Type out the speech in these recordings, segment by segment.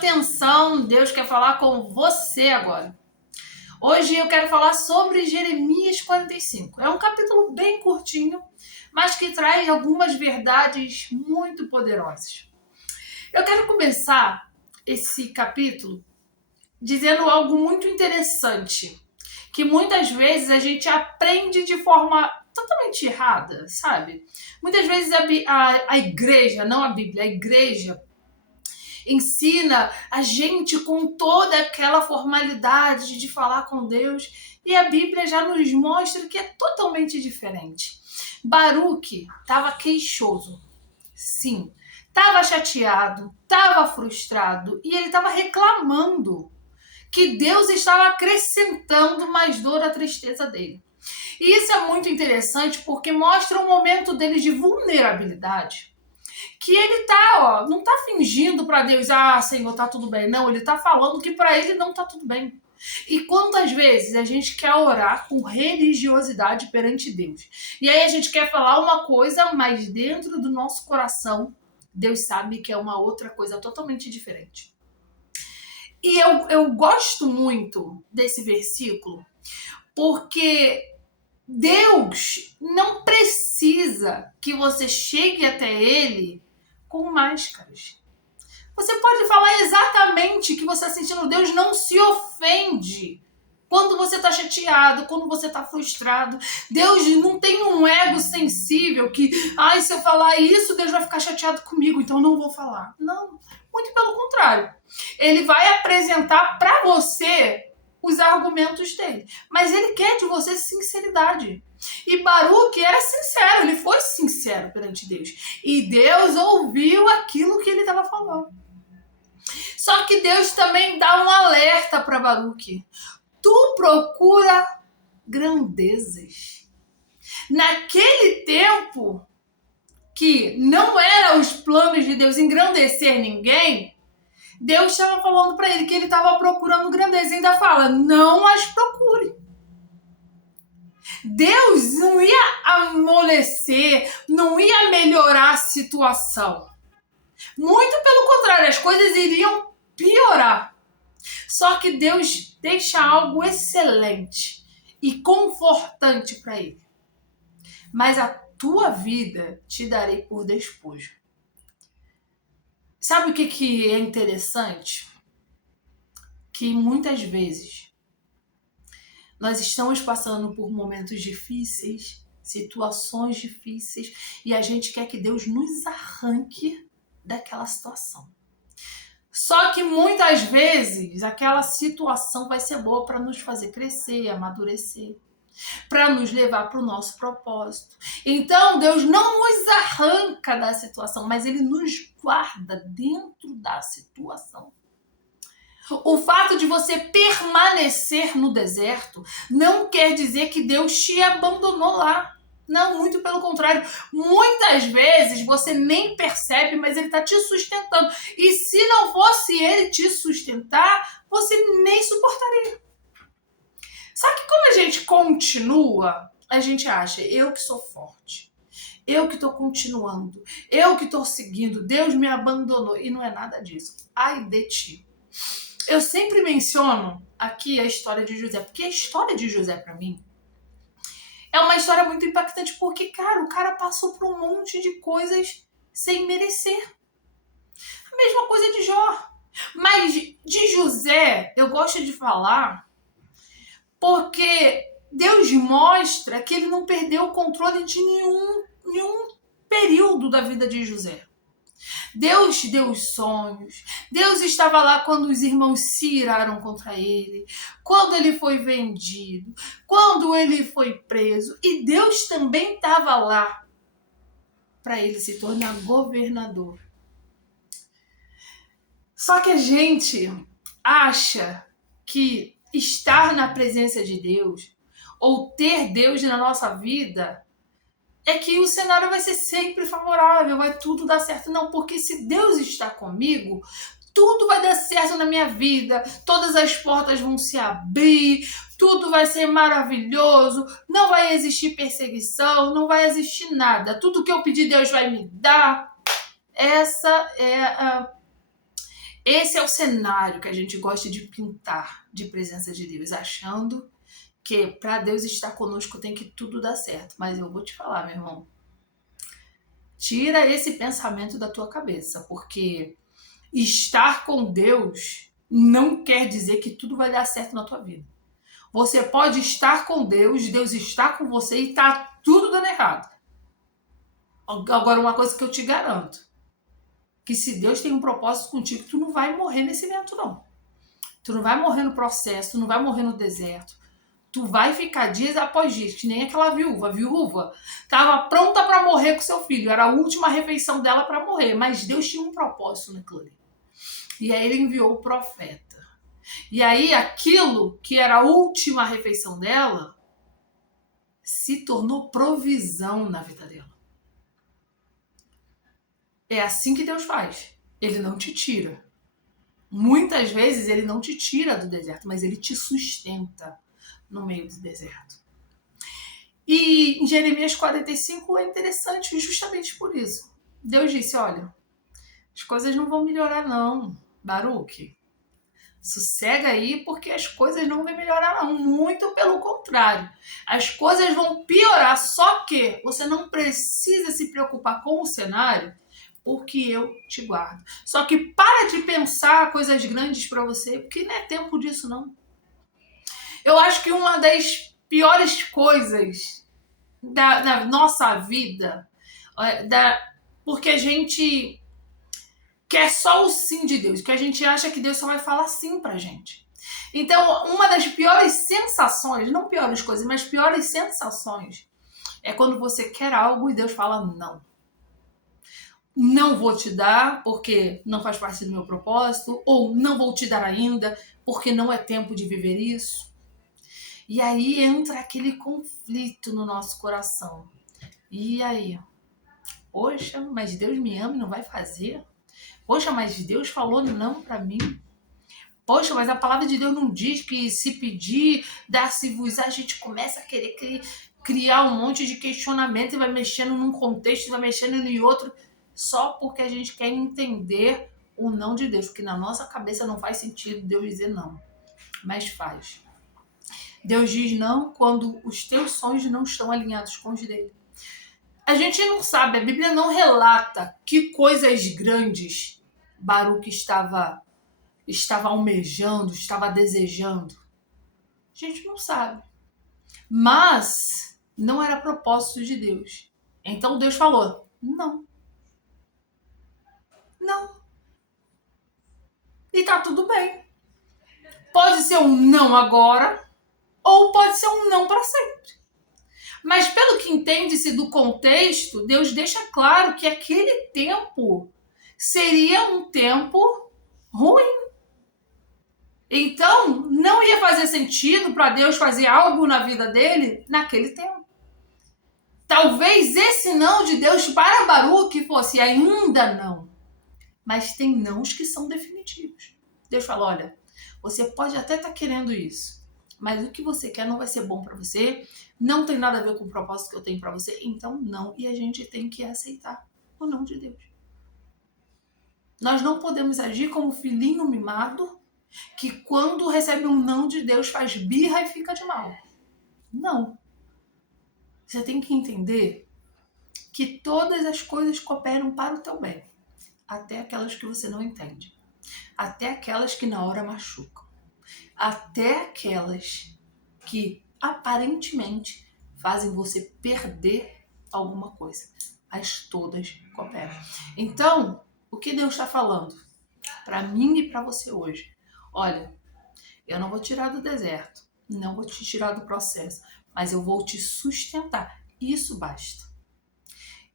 Atenção, Deus quer falar com você agora. Hoje eu quero falar sobre Jeremias 45. É um capítulo bem curtinho, mas que traz algumas verdades muito poderosas. Eu quero começar esse capítulo dizendo algo muito interessante, que muitas vezes a gente aprende de forma totalmente errada, sabe? Muitas vezes a igreja, não a Bíblia, a igreja ensina a gente com toda aquela formalidade de falar com Deus, e a Bíblia já nos mostra que é totalmente diferente. Baruque estava queixoso, sim, estava chateado, estava frustrado, e ele estava reclamando que Deus estava acrescentando mais dor à tristeza dele. E isso é muito interessante porque mostra um momento dele de vulnerabilidade, que ele não tá fingindo para Deus, Senhor, tá tudo bem. Não, ele tá falando que para ele não tá tudo bem. E quantas vezes a gente quer orar com religiosidade perante Deus? E aí a gente quer falar uma coisa, mas dentro do nosso coração, Deus sabe que é uma outra coisa totalmente diferente. E eu gosto muito desse versículo, porque Deus não precisa que você chegue até Ele com máscaras. Você pode falar exatamente o que você está sentindo. Deus não se ofende quando você está chateado, quando você está frustrado. Deus não tem um ego sensível que, se eu falar isso, Deus vai ficar chateado comigo, então não vou falar. Não, muito pelo contrário. Ele vai apresentar para você os argumentos dele. Mas ele quer de você sinceridade. E Baruque era sincero, ele foi sincero perante Deus. E Deus ouviu aquilo que ele estava falando. Só que Deus também dá um alerta para Baruque. Tu procura grandezas. Naquele tempo, que não era os planos de Deus engrandecer ninguém, Deus estava falando para ele que ele estava procurando grandeza. E ainda fala, não as procure. Deus não ia amolecer, não ia melhorar a situação. Muito pelo contrário, as coisas iriam piorar. Só que Deus deixa algo excelente e confortante para ele. Mas a tua vida te darei por despojo. Sabe o que é interessante? Que muitas vezes nós estamos passando por momentos difíceis, situações difíceis, e a gente quer que Deus nos arranque daquela situação. Só que muitas vezes aquela situação vai ser boa para nos fazer crescer, amadurecer, para nos levar para o nosso propósito. Então Deus não nos arranca da situação, mas Ele nos guarda dentro da situação. O fato de você permanecer no deserto não quer dizer que Deus te abandonou lá. Não, muito pelo contrário. Muitas vezes você nem percebe, mas Ele está te sustentando. E se não fosse Ele te sustentar, você nem suportaria. Só que como a gente continua, a gente acha, eu que sou forte, eu que estou continuando, eu que estou seguindo, Deus me abandonou. E não é nada disso. Ai de ti. Eu sempre menciono aqui a história de José, porque a história de José, para mim, é uma história muito impactante, porque, cara, o cara passou por um monte de coisas sem merecer. A mesma coisa de Jó. Mas de José, eu gosto de falar porque Deus mostra que ele não perdeu o controle de nenhum período da vida de José. Deus deu os sonhos, Deus estava lá quando os irmãos se iraram contra ele, quando ele foi vendido, quando ele foi preso, e Deus também estava lá para ele se tornar governador. Só que a gente acha que estar na presença de Deus ou ter Deus na nossa vida é que o cenário vai ser sempre favorável, vai tudo dar certo. Não, porque se Deus está comigo, tudo vai dar certo na minha vida, todas as portas vão se abrir, tudo vai ser maravilhoso, não vai existir perseguição, não vai existir nada. Tudo que eu pedir, Deus vai me dar. Esse é o cenário que a gente gosta de pintar de presença de Deus, achando que para Deus estar conosco tem que tudo dar certo. Mas eu vou te falar, meu irmão, tira esse pensamento da tua cabeça, porque estar com Deus não quer dizer que tudo vai dar certo na tua vida. Você pode estar com Deus, Deus está com você e tá tudo dando errado. Agora, uma coisa que eu te garanto, que se Deus tem um propósito contigo, tu não vai morrer nesse vento, não. Tu não vai morrer no processo, tu não vai morrer no deserto. Tu vai ficar dias após dias, que nem aquela viúva. A viúva estava pronta para morrer com seu filho. Era a última refeição dela para morrer. Mas Deus tinha um propósito naquilo ali. E aí ele enviou o profeta. E aí aquilo que era a última refeição dela se tornou provisão na vida dela. É assim que Deus faz. Ele não te tira. Muitas vezes ele não te tira do deserto, mas ele te sustenta no meio do deserto. E em Jeremias 45 é interessante justamente por isso. Deus disse, olha, as coisas não vão melhorar não, Baruque. Sossega aí porque as coisas não vão melhorar não, muito pelo contrário. As coisas vão piorar, só que você não precisa se preocupar com o cenário porque eu te guardo. Só que para de pensar coisas grandes para você, porque não é tempo disso não. Eu acho que uma das piores coisas da nossa vida, porque a gente quer só o sim de Deus, que a gente acha que Deus só vai falar sim pra gente. Então, uma das piores sensações, não piores coisas, mas piores sensações, é quando você quer algo e Deus fala não. Não vou te dar porque não faz parte do meu propósito, ou não vou te dar ainda porque não é tempo de viver isso. E aí entra aquele conflito no nosso coração. E aí? Poxa, mas Deus me ama e não vai fazer? Poxa, mas Deus falou não pra mim? Poxa, mas a palavra de Deus não diz que se pedir, dá-se-vos. A gente começa a querer criar um monte de questionamento e vai mexendo num contexto e vai mexendo em outro, só porque a gente quer entender o não de Deus, porque na nossa cabeça não faz sentido Deus dizer não, mas faz. Deus diz não quando os teus sonhos não estão alinhados com os dele. A gente não sabe, a Bíblia não relata que coisas grandes Baruque estava almejando, estava desejando. A gente não sabe. Mas não era propósito de Deus. Então Deus falou, não. Não. E tá tudo bem. Pode ser um não agora, ou pode ser um não para sempre. Mas pelo que entende-se do contexto, Deus deixa claro que aquele tempo seria um tempo ruim. Então, não ia fazer sentido para Deus fazer algo na vida dele naquele tempo. Talvez esse não de Deus para Baruque fosse ainda não. Mas tem nãos que são definitivos. Deus fala, olha, você pode até estar querendo isso, mas o que você quer não vai ser bom para você, não tem nada a ver com o propósito que eu tenho para você, então não. E a gente tem que aceitar o não de Deus. Nós não podemos agir como filhinho mimado, que quando recebe um não de Deus faz birra e fica de mal. Não. Você tem que entender que todas as coisas cooperam para o teu bem. Até aquelas que você não entende. Até aquelas que na hora machucam. Até aquelas que aparentemente fazem você perder alguma coisa. Mas todas cooperam. Então, o que Deus está falando para mim e para você hoje? Olha, eu não vou tirar do deserto, não vou te tirar do processo, mas eu vou te sustentar. Isso basta.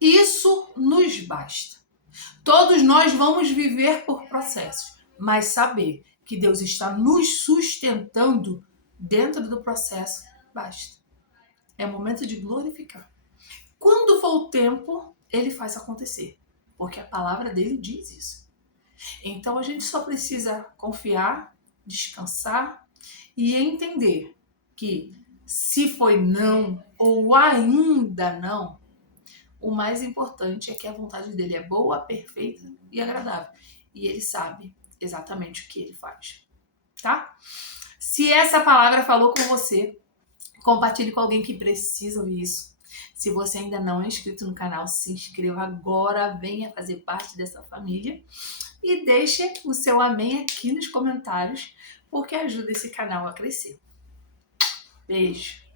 Isso nos basta. Todos nós vamos viver por processos, mas saber que Deus está nos sustentando dentro do processo, basta. É momento de glorificar. Quando for o tempo, ele faz acontecer, porque a palavra dele diz isso. Então a gente só precisa confiar, descansar e entender que se foi não ou ainda não, o mais importante é que a vontade dele é boa, perfeita e agradável. E ele sabe exatamente o que ele faz, tá? Se essa palavra falou com você, compartilhe com alguém que precisa ouvir isso. Se você ainda não é inscrito no canal, se inscreva agora, venha fazer parte dessa família e deixe o seu amém aqui nos comentários, porque ajuda esse canal a crescer. Beijo!